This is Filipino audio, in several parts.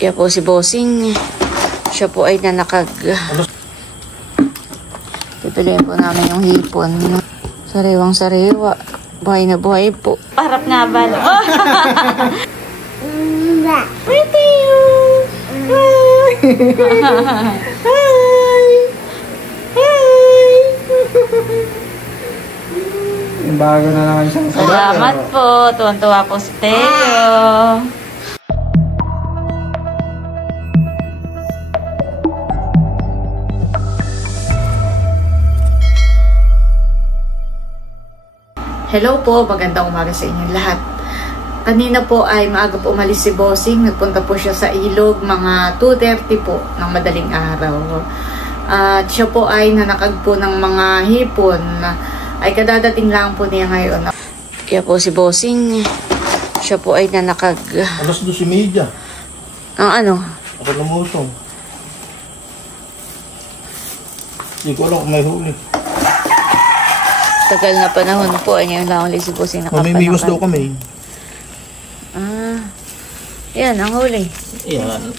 Kaya po si Bossing, siya po ay nanakag. Tutuloyin po namin yung hipon. Sariwang sariwa. Buhay na buhay po. Parap nga ba? Oh! Pretty you! Hi! Hi! Bago na naman siyang salamat po. Tuwan-tuwa po si Teo. Hello po, magandang umaga sa inyong lahat. Kanina po ay maaga po umalis si Bossing. Nagpunta po siya sa ilog, mga 2:30 po ng madaling araw. At siya po ay nanakag po ng mga hipon. Ay kadadating lang po niya ngayon. Kaya po si Bossing, siya po ay nanakag. 2:30. Ang ano? Ako lumusong. Hindi ko alam kung may huli. Tagal na panahon po. Ay ngayon lang ulit si Bossing nakapanakag. Mamimiwas daw kami. Yan, ang huli. Yan.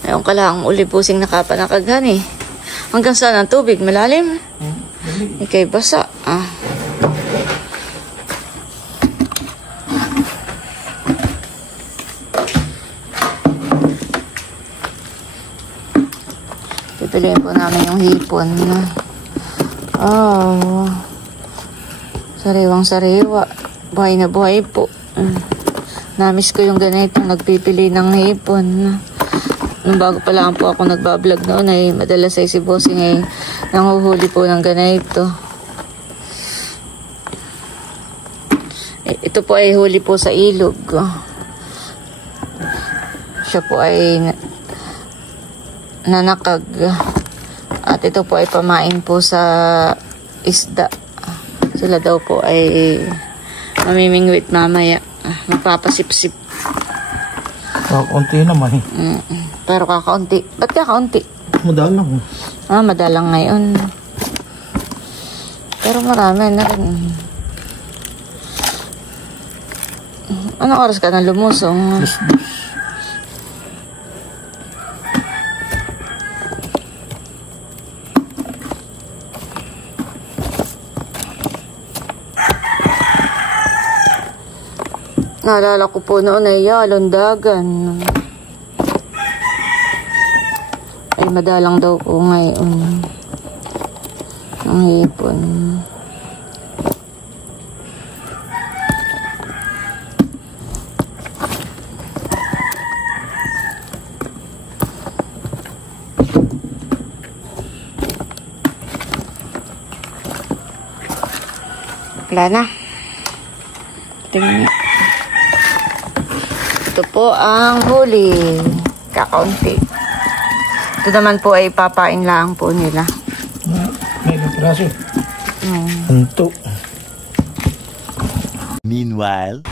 Ngayon ka lang uli Bossing nakapanakaghan eh. Hanggang saan ang tubig? Malalim? Ikay basa. Tutuloyin po namin yung hipon. Oh. Sariwang sariwa. Buhay na buhay po. Namiss ko yung ganitong nagpipili ng hipon. Nung bago pa lang po ako nagbablog noon ay madalas ay si Bossing ay nanguhuli po ng ganito. Ito po ay huli po sa ilog. Siya po ay nanakag. At ito po ay pamain po sa isda. Sila daw po ay mamimingwit mamaya. Magpapasipsip. Kakaunti naman eh. Pero kakaunti. Ba't kakaunti? Madalang. Madalang ngayon. Pero marami na rin. Anong oras ka na lumusong? Naalala ko po noon ay Yalondagan. Ay madalang daw po ngayon ang hipon. Wala na. Tingnan. Ito po ang huli. Kakaunti. Ito naman po ay papain lang po nila. May praso. Anto. Meanwhile.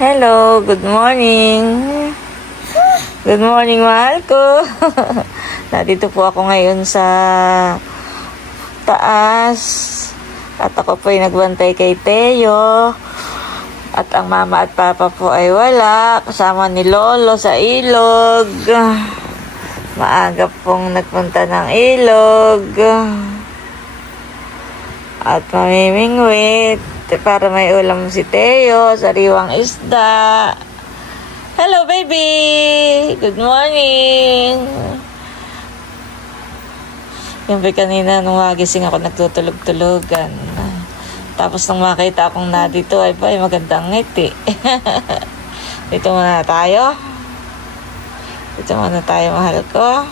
Hello, good morning. Good morning, mahal ko. Nandito po ako ngayon sa taas. At ako po ay nagbantay kay Teo. At ang mama at papa po ay wala. Kasama ni Lolo sa ilog. Maaga pong nagpunta ng ilog. At mamimingwit. Para may ulam si Teo. Sariwang isda. Hello, baby! Good morning! Yung kanina nung magising ako nagtutulog-tulogan. Tapos nung makita akong na dito ay magandang ngiti. Dito muna tayo. Dito muna tayo, mahal ko.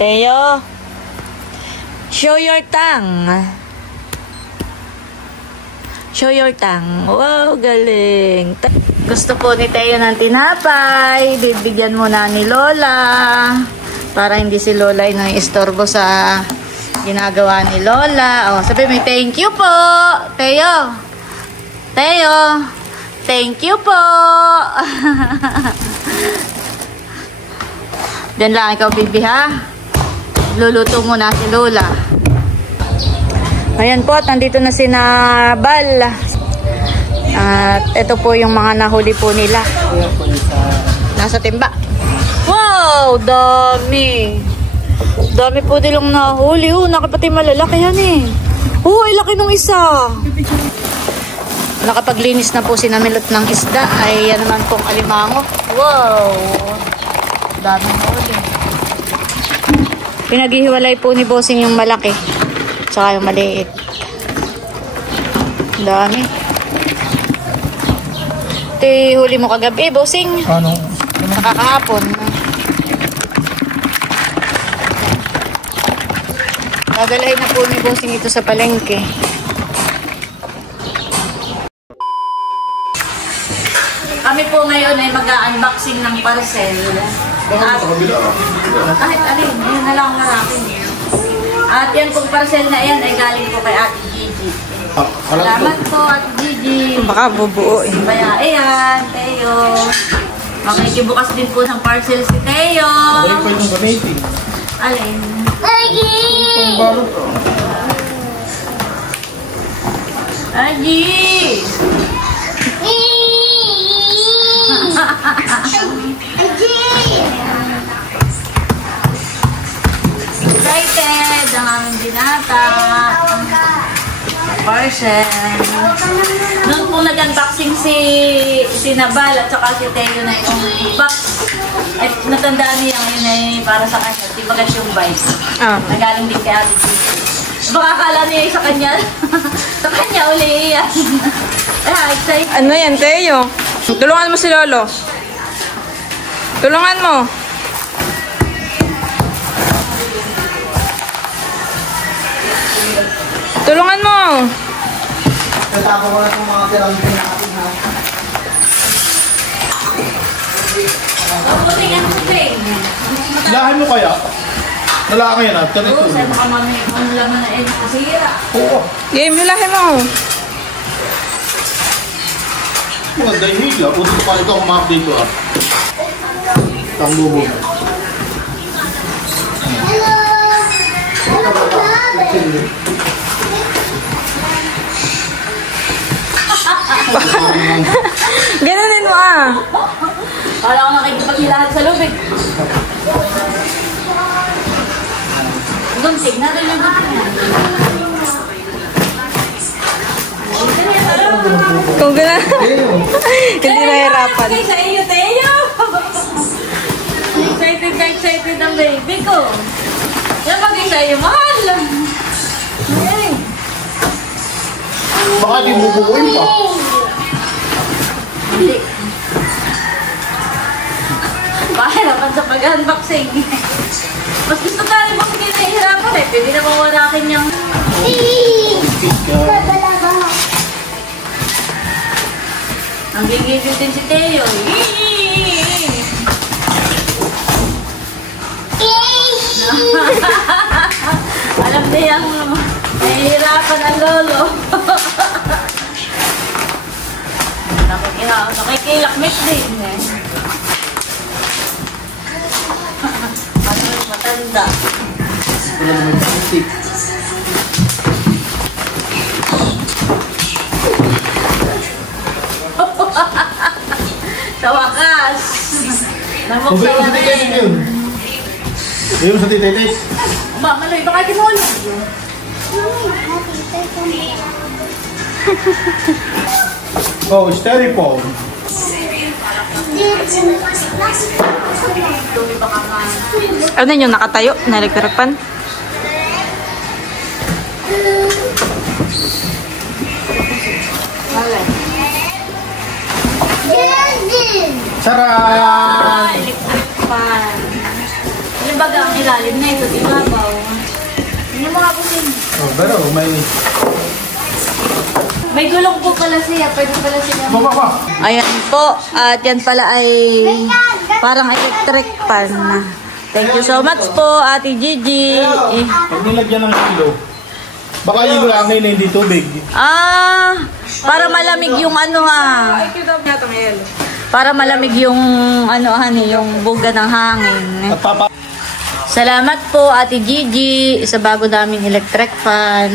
Teo, show your tongue. Show your tongue. Wow, galing. Gusto po ni Teo ng tinapay. Bibigyan muna ni Lola. Para hindi si Lola ay nang-istorbo sa ginagawa ni Lola. Sabi may thank you po, Teo. Teo, thank you po. Diyan lang ikaw, baby, ha? Luluto muna si Lola. Ayan po, at nandito na si Bal. At ito po yung mga nahuli po nila. Nasa timba. Wow! Dami! Dami po nilang nahuli. Nakapati malalaki yan eh. Ay laki nung isa. Nakapaglinis na po si Namilot ng isda. Ay yan naman pong alimango. Wow! Daming huli. Pinaghihiwalay po ni Bossing yung malaki. Tsaka yung maliit. Dami. Ito huli mo kagabi, Bossing. Ano? Nakakahapon. Gagalahin na po ni Bossing ito sa palengke. Kami po ngayon ay mag-unboxing ng parcel. Kahit alin, yun na lang ang natin. At yan pong parcel na yan ay galing po kay Ate Gigi. Salamat po Ate Gigi. Baka bubuo eh. Kaya ayan, Teo. Makikibukas din po ng parcel si Teo. Ay, pa yung gamitin. Alin? Itong balot. Agi! Excited ang aming binata. Parcel. Noon po nag-unboxing si Nabal at saka si Teo na yung box. At natandaan niya ngayon ay para sa kanya. Tibagas yung bike. Nagaling din kay Ate Gigi. Baka akala niya sa kanya. Sa kanya uli yan. Excited. Ano yan, Teo? Tulungan mo si Lolo. Tulungan mo. Tulungan mo. Natako ko na itong mga keramikin na ating ha. Ang puting ang puting. Lahan mo kaya? Nalaka yan ha? Ganito. Oo, sa'yo baka ano laman na kasira. Oo. Game, hilahin mo. Maganda yung higla. Puto pa ito ang map dito ha. Ang bubo. Gananin mo ah. Para ako nakikipaghilahat sa lubig. Gunting, natin yung gunting. Kung gana. Hindi nahirapan. Excited sa iyo, Teo! Excited ang baby ko. Yan bagay sa iyo, mahal. Ay. Baka di bubuoy pa. Hindi. Pahirapan sa pag-unboxing. Mas gusto ka rin bang kinahirapan eh. Pwede na mawarakin niyang... Ang gigigil din si Teo. Alam niya yung nahihirapan ang lolo. Nakikilakmit din eh. Matanda. Wala naman plastic. Sa wakas. Namok Kung sa sa titay wakas. yun. Ayun sa titay. Maloy, baka kinolo. Oh, styrofoam. Ano yun, nakatayo? Naligtarapan? Charan! Electric fan. Yung baga ang ilalim na ito, ibabaw. Hindi mo nga pusin. Oh, pero May gulong po pala siya. Pwede pala siya. Baba. Ayan po. At yan pala ay parang electric fan. Thank you so much po, Ate Gigi. Pag nilagyan ng hilo, baka hilo lang ngayon hindi tubig. Para malamig yung ano ha. Para malamig yung ano yung buga ng hangin. At papa. Salamat po, Ate Gigi, sa bago naming electric fan.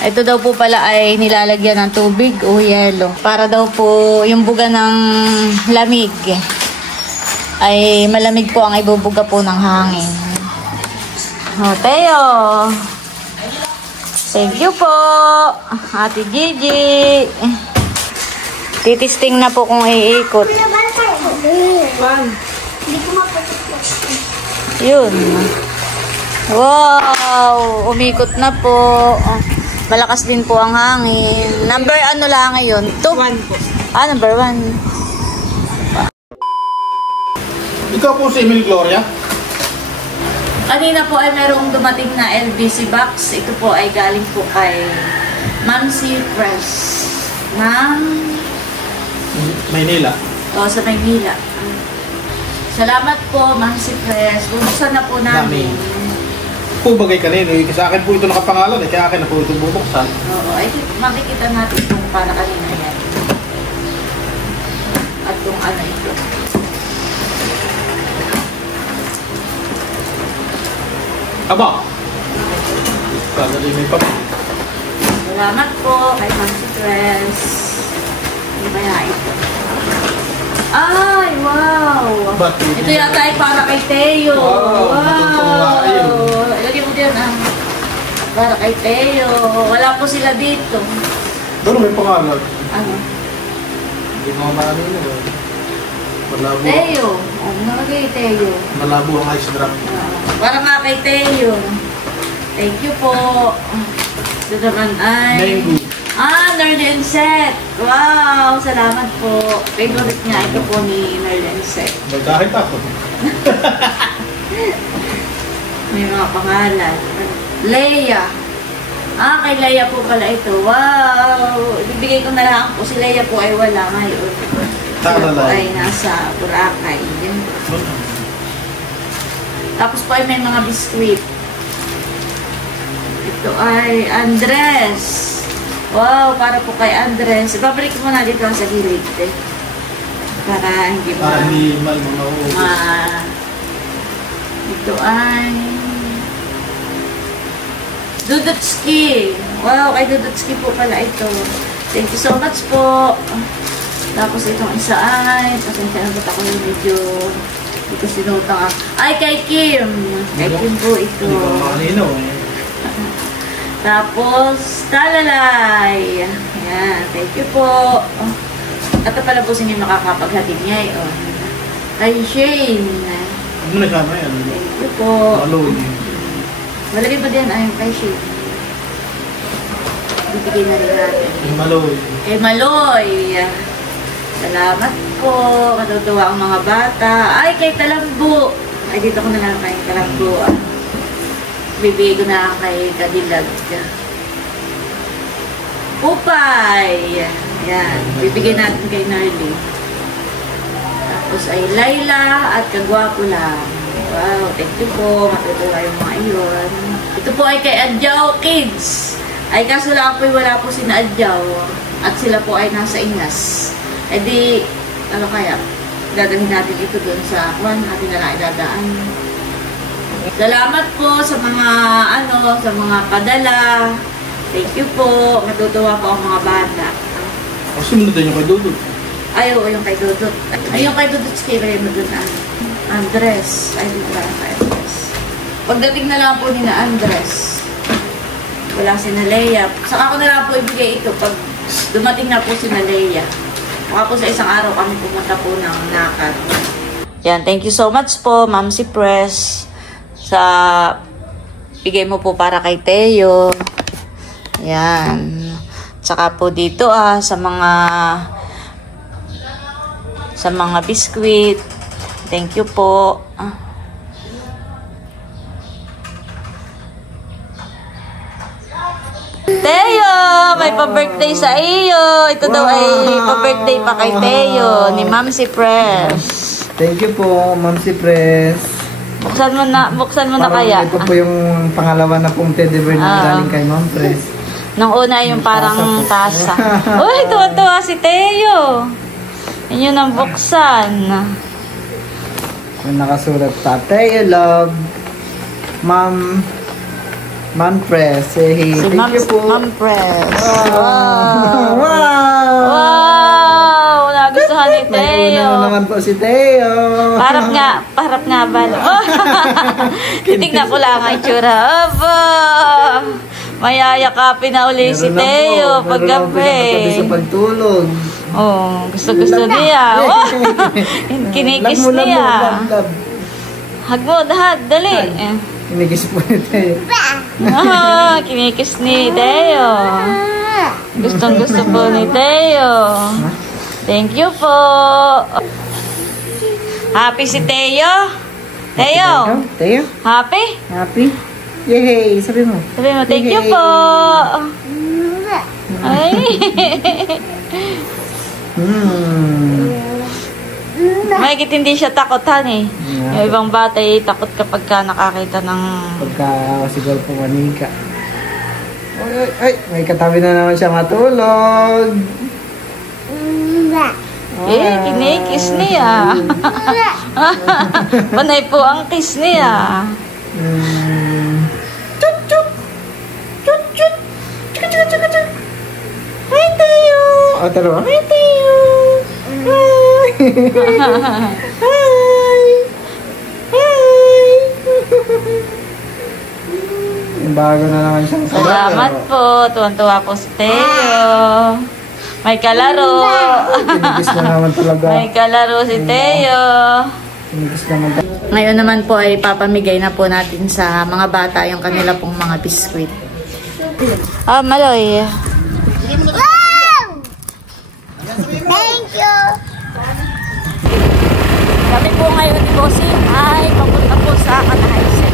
Ito daw po pala ay nilalagyan ng tubig o yelo. Para daw po yung buga ng lamig ay malamig po ang ibubuga po ng hangin. O, Teo. Thank you po, Ate Gigi. Titisting na po kung iikot. Yun. Wow, umikot na po. Malakas din po ang hangin. Number ano lang ngayon? 2? 1 po. Number 1. Ikaw po si Emil Gloria? Kanina po ay merong dumating na LBC box. Ito po ay galing po kay Mamsi Press ng Maynila. sa Maynila. Salamat po, Mamsi Press. Bubuksan na po namin. Po bagay kanino. Sa akin po ito nakapangalan. Kaya akin na po ito bubuksan. Oo, ay makikita natin kung para kanina yan. At kung ano ito. Aba! Kagaling may papa. Salamat po kay Mamsi Press. Ano kaya ito? Ay, wow! Ito yata ay para kay Teo. Wow! Ilagay mo din para kay Teo. Wala po sila dito. Doon may pangalan. Ano? Hindi mo maano yun. Malabo. Teo. Ano nalagay Teo? Malabo ang ice drop. Para nga kay Teo. Thank you po. Ito naman ay... Mango. Nerlin Set. Wow, salamat po. Favorite niya ito po ni Nerlin Set. Magkahit ako. May mga pangalan. Leia. Kay Leia po pala ito. Wow. Ibibigay ko na lang po. Si Leia po ay wala ngayon. Sila po ay nasa Boracay. Tapos po ay may mga biskuit. Ito ay Andres. Wow, para po kay Andres. Ibabalik mo na dito sa gilid. Para hindi maubos. Ito ay Dudutski. Wow, kay Dudutski po pala ito. Thank you so much po. Tapos itong isa ay, pasensya na ako yung medyo dito sinutang. Ay, kay Kim. Kay Kim po ito. Hindi ko makanino eh. Tapos, talalay. Ayan, thank you po. Ito pala po sinyo makakapaghatid niya eh. Kay Shane. Ano na sama yan? Thank you po. Maloy. Malagay ba din ayun kay Shane? Bibigay na rin natin. Maloy. Kay Maloy. Salamat po. Matutuwa ang mga bata. Ay, kay Talambo. Ay, dito ko na lang kay Talambo. Bibigay ko na kay Kadilag. Upay. Ayan. Bibigay natin kay Narly. Tapos ay Laila at Kagwapo lang. Wow. Thank you po. Matutuwa yung mga iyon. Ito po ay kay Adjaw Kids. Ay kaso lang po wala po si Adjaw. At sila po ay nasa Ingas. E di, ano kaya? Dadalhin natin ito dun sa kwan. Natin na lang idadaan. Salamat po sa mga sa mga padala. Thank you po. Matutuwa po ang mga bata. Sumunod din yung kay Dudut. Ay, oo, yung kay Dudut. Ay, yung kay Dudut, kaya mo dun Andres. Ay, dito lang kay Andres. Pagdating na lang po ni na Andres, wala si na Leia. Saka ko na lang po ibigay ito pag dumating na po si na Leia. Baka po sa isang araw kami pumunta po ng Nakar. Yan, thank you so much po, Mamsi Press. Sa bigay mo po para kay Teo. Yan. Tsaka po dito sa mga biskuit. Thank you po. Teo, may pa-birthday sa iyo. Ito daw ay pa-birthday pa kay Teo ni Mamsi Press. Thank you po, Mamsi Press. Buksan mo na kaya. Ito po yung pangalawa na pong teddy bear na galing kay Ma'am Press. Nung una yung parang tasa. Uy, tuwa-tuwa si Teo. Yun ang buksan. Yung nakasulat pa, Teo love, Ma'am Ma'am Press. Hey, Si thank you po. Ma'am Press. Wow! Wow! Nagustuhan ni May Teo. una naman po si Teo. Parap nga ba? Oh. Titignan ko lang ang itsura. Aba! Mayayakapin na uli si Teo paggabi. Sa pagtulog. Oh, gusto niya. Oh. Kinikis niya. Hag mo, dali. Kinikis po ni Teo. Kinikis ni Teo. Gusto po ni Teo. Thank you po. Happy si Teo? Teo? Teo? Happy? Happy? Yay! Sabi mo. Sabi mo, thank you po. Ay. Mahigit hindi siya takot, honey. Yung ibang bata ay takot kapag ka nakakita ng... Pagka siguro po manika. Ay, may katabi na naman siya matulog. Kinikis niya. Panay po ang kiss niya. Chut, chut. Chut, chut. Chuk, chuk, chuk, chuk. Hi, Teo. Taro. Hi, Teo. Hi. Hi. Hi. Bago na naman siyang Salamat po. Tuwan-tuwa po si Teo. May kalaro. Kinigis na naman talaga. May kalaro si Teo. Kinigis naman talaga. Ngayon naman po ay papamigay na po natin sa mga bata yung kanila pong mga biskwit. Maloy. Thank you. Kami po ngayon ni Bossing ay papunta po sa Kanahaisen.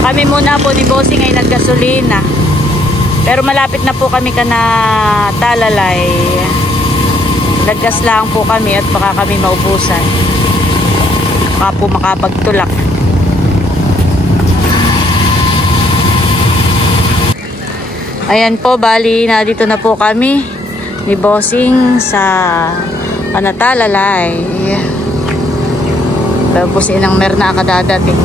Kami muna po ni Bossing ay naggasolina. Pero malapit na po kami kana Talalay. Naggas lang po kami at baka kami maubusan. Baka po makapagtulak. Ayan po, bali na dito na po kami ni Bossing sa Talalay. Pero po si Inang Mer na kadadating.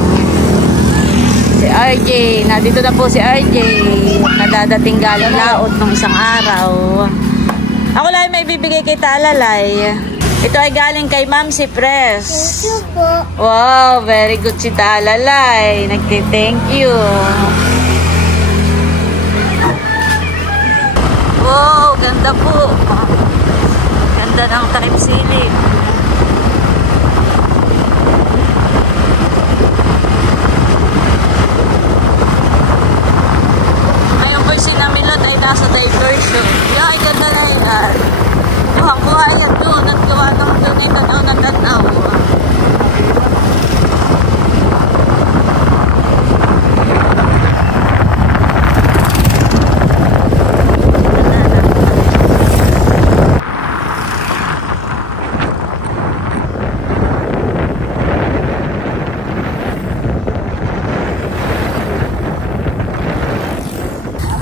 Si RJ, nandito na po si RJ. Nadadating galing laot ng isang araw. Ako lang may bibigay kay Talalay. Ito ay galing kay Ma'am si Press. Wow, very good si Talalay. Nagti-thank you. Wow, ganda po. Ganda ng takip silip. Sinamilot ay nasa diversion. Ay, ganda na yan. Buhang-buhay yan doon at gawa ng doon ay tanaw na tanaw.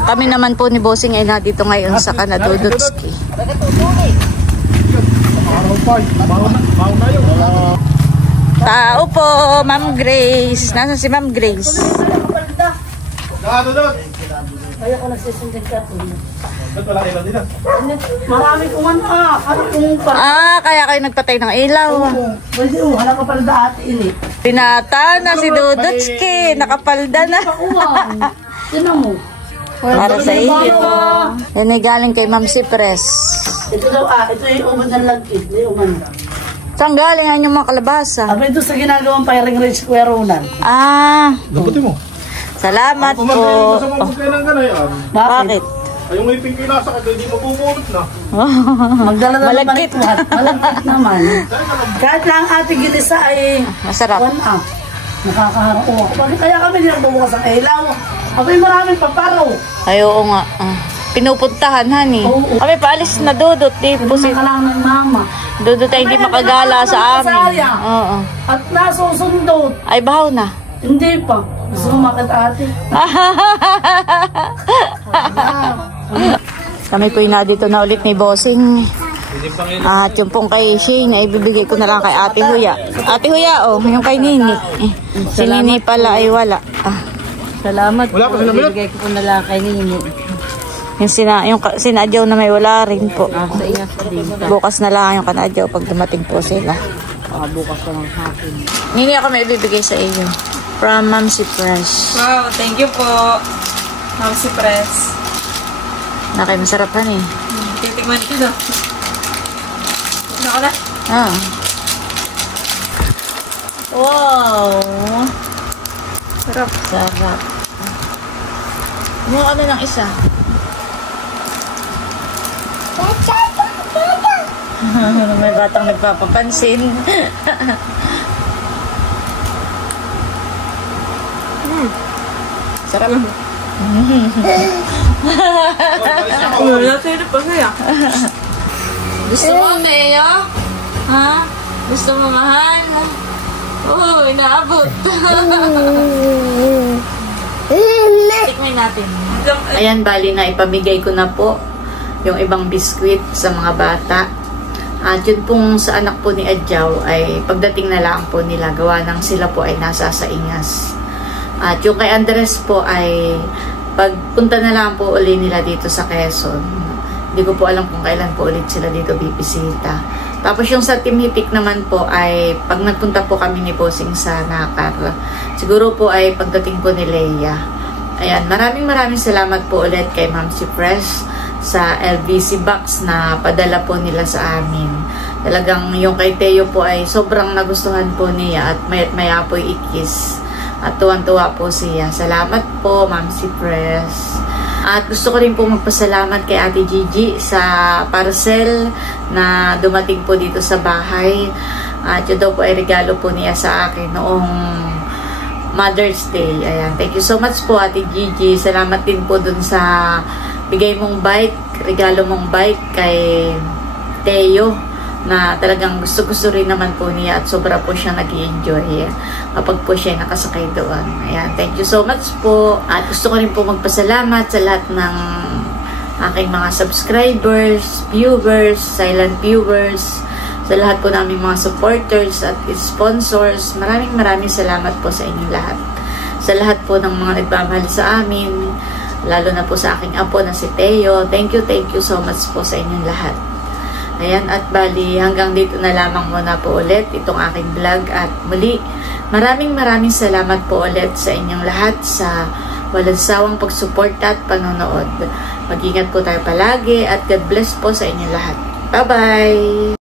Kami naman po ni Bossing ay nandito ngayon sa Kanadudutski. Tao po, Ma'am Grace. Nasaan si Ma'am Grace? Ayoko nagsisindin ka po. Marami kong Kaya kayo nagpatay ng ilaw. Pwede hala ka pala dati ini. Pinata na si Dudutski. Nakapalda na. Tinan mo. Para sa iyo. Yan ay galing kay Ma'am si Press. Ito daw ito yung uman ng lagkit. Yung uman. Saan galing ang inyong mga kalabasa? Aba ito sa ginagawang firing range square unan. Dapat mo. Salamat po. Bakit? Ay, yung iping kinasa ka, hindi mabubulot na. Magdala na Malagkit. Malagkit naman. Kahit lang ating ginisa ay Masarap. one up. Nakakaharap ko. Kaya kami hindi nagbubukas ang ilaw. Abay maraming paparaw. Ay, oo nga. Pinupuntahan, honey. Oo. Kami paalis na Dudut. Di po si Hindi ka lang ng mama. Dudut ay hindi makagala sa amin. Oo. At nasusundot. Ay, bahaw na. Hindi pa. Gusto mo makita ate? Kami po na dito na ulit ni Bossing. At yung pong kay Shane ay bibigay ko na lang kay Ate Huya. Ate Huya, oh, yung kay Nini. Si Nini pala ay wala. Salamat Wala pa sila Bibigay ko po na lang kay Nini. Yung sinadyaw na may wala rin po. Sa ingat sa din. Bukas na lang yung kanadyaw pag dumating po sila. Bukas pa ng hapon. Nini, ako may ibibigay sa iyo. From Mamsi Press. Wow, thank you po. Mamsi Press. Nakay masarapan eh. Titikman ko daw. Nako na. Ah. Wow. Sarap. Sarap. Mo ano ng isa? May batang nagpapapansin. Sarap. Wala tayo pa kaya. Gusto mo, Teo? Ha? Gusto mo, mahal? Oo, inaabot. Tikman natin. Ayan, bali na ipamigay ko na po yung ibang biskwit sa mga bata. At yun pong sa anak po ni Adjaw ay pagdating na lang po nila, gawa ng sila po ay nasa sa Ingas. At yung kay Andres po ay pagpunta na lang po uli nila dito sa Quezon. Hindi ko po alam kung kailan po ulit sila dito bibisita. Tapos yung sa Team Hitik naman po ay pag nagpunta po kami ni Bossing sa Nakar, siguro po ay pagdating po ni Leia. Ayan, maraming salamat po ulit kay Mamsi Press sa LBC box na padala po nila sa amin. Talagang yung kay Teo po ay sobrang nagustuhan po niya at maya po ikis. At tuwan-tuwa po siya. Salamat po, Mamsi Press. At gusto ko rin po magpasalamat kay Ate Gigi sa parcel na dumating po dito sa bahay. At yun daw po ay regalo po niya sa akin noong Mother's Day. Ayan. Thank you so much po, Ate Gigi. Salamat din po dun sa bigay mong bike, regalo mong bike kay Teo na talagang gusto rin naman po niya at sobra po siya nag-i-enjoy kapag po siya nakasakay doon. Ayan, thank you so much po. At gusto ko rin po magpasalamat sa lahat ng aking mga subscribers, viewers, silent viewers, sa lahat po namin mga supporters at sponsors. Maraming salamat po sa inyong lahat. Sa lahat po ng mga nagmamahal sa amin, lalo na po sa aking apo na si Teo. Thank you so much po sa inyong lahat. Ayan, at bali hanggang dito na lamang muna po ulit itong aking vlog. At muli, maraming salamat po ulit sa inyong lahat sa walang sawang pagsuporta at panonood. Mag-ingat po tayo palagi at God bless po sa inyong lahat. Bye-bye!